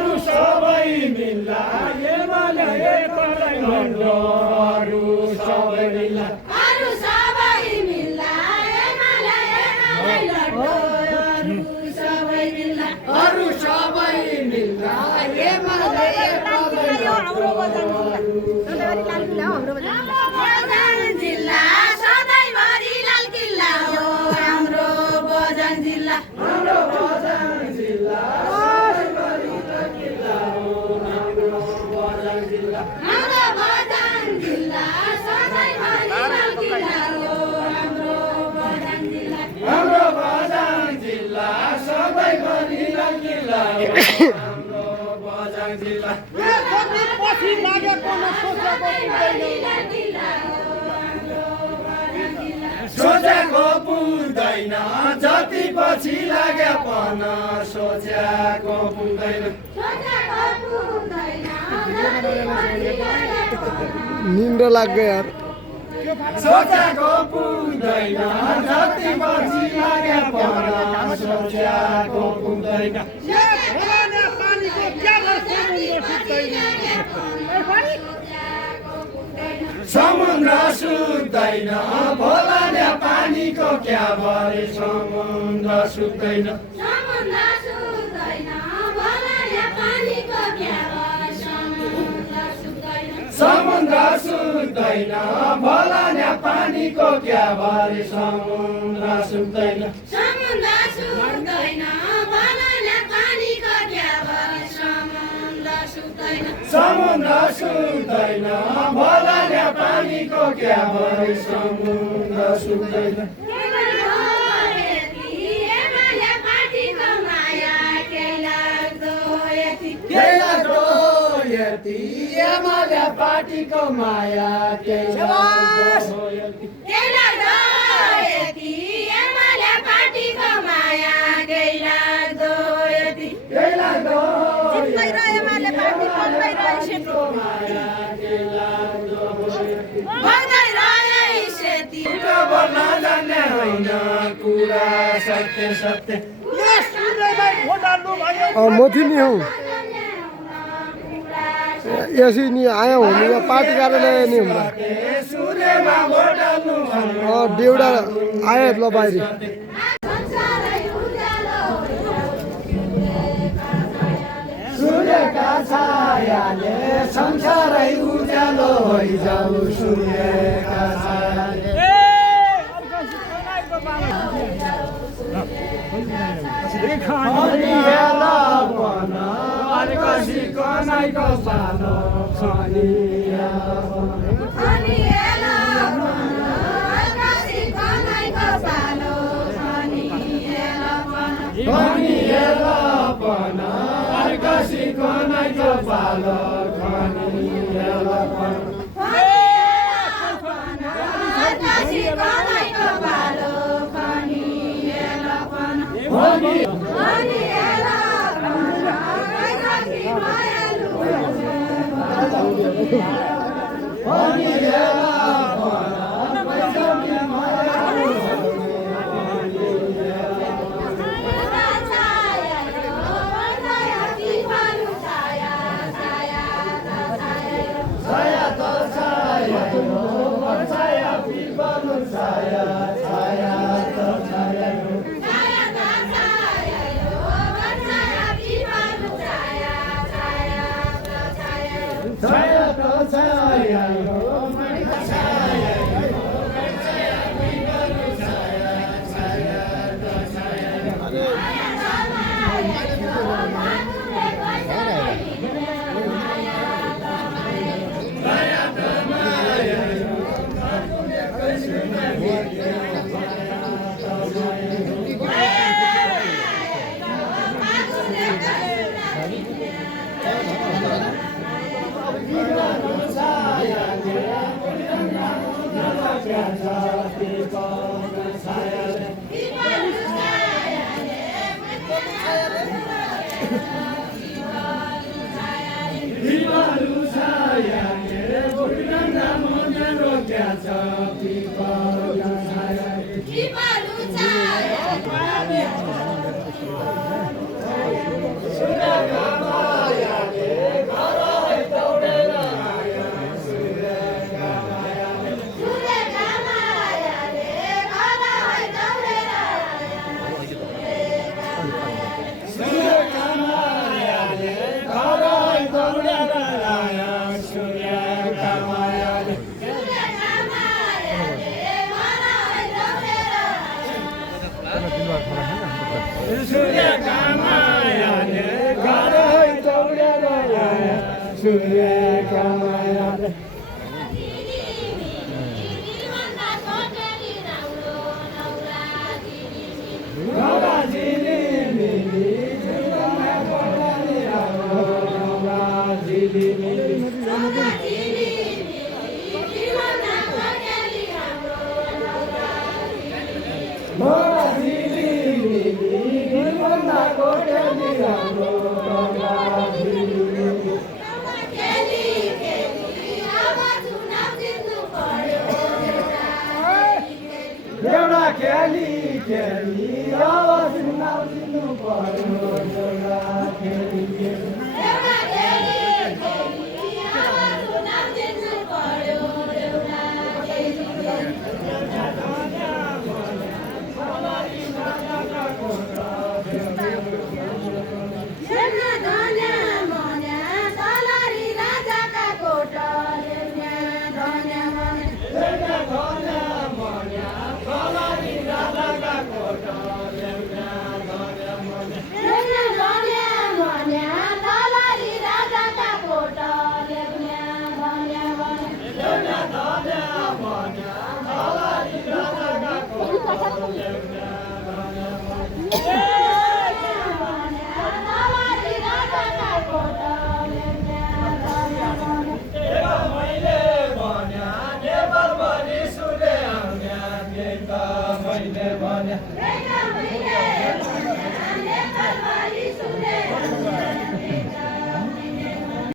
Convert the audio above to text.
अरु सबै मिल्ला एमाले एकलै लड्नु अरु सबै मिल्ला अरु सबै मिल्ला एमाले एकलै लड्नु अरु सबै मिल्ला अरु सबै मिल्ला एमाले एकलै लड्नु बझाङ जिल्ला सधैँभरि लाल किल्ला हो हाम्रो बझाङ जिल्ला हाम्रो बझाङ जिल्ला सधैँभरि लाल किल्ला हो हाम्रो बझाङ जिल्ला हाम्रो बझाङ जिल्ला सधैँभरि लाल किल्ला हो हाम्रो बझाङ जिल्ला हाम्रो बझाङ जिल्ला सधैँभरि लाल किल्ला हो हाम्रो बझाङ जिल्ला पछि लागेको सोचेको पुग्दैन जति पछि लागे पन सोचेको पुग्दैन निन्द्रा लाग्यो यार सोचेको पुग्दैन जति पछि लागे पन सोचेको पुग्दैन समुद्र सुक्दैन भोलाने पानीको क्या भरे समुद्र सुक्दैन समुद्र सुक्दैन भोलाने पानीको क्या भरे समुद्र सुक्दैन समुद्र सुक्दैन भोलाने पानीको क्या भरे समुद्र सुक्दैन केही लाग्दो यति एमाले पार्टीको माया केही लाग्दो यति केही लाग्दो बोल्न जान्ने होइन कुरा सत्य सत्य म थिएँ नि हौ यसरी नि आयो भने यहाँ पार्टी कार्यालय नि हुँदा देउडा आयो ल बाहिर सूर्यका छायाले संसारै उज्यालो भइजाऊ सूर्यका छायाले खनिएला पन अर्कसी कनाइको पालो खनिएला पन अर्कसी कनाइको पालो खनिएला पन सूर्यका मायाले नौरा झिलिमिली जुलुममा कोठाली राम्रो नौरा झिलिमिली नौरा झिलिमिली जुलुममा कोठाली राम्रो नौरा झिलिमिली एउटा खेली खेली आवाज नजिनु पर्यो एउटा खेली खेली मैले भने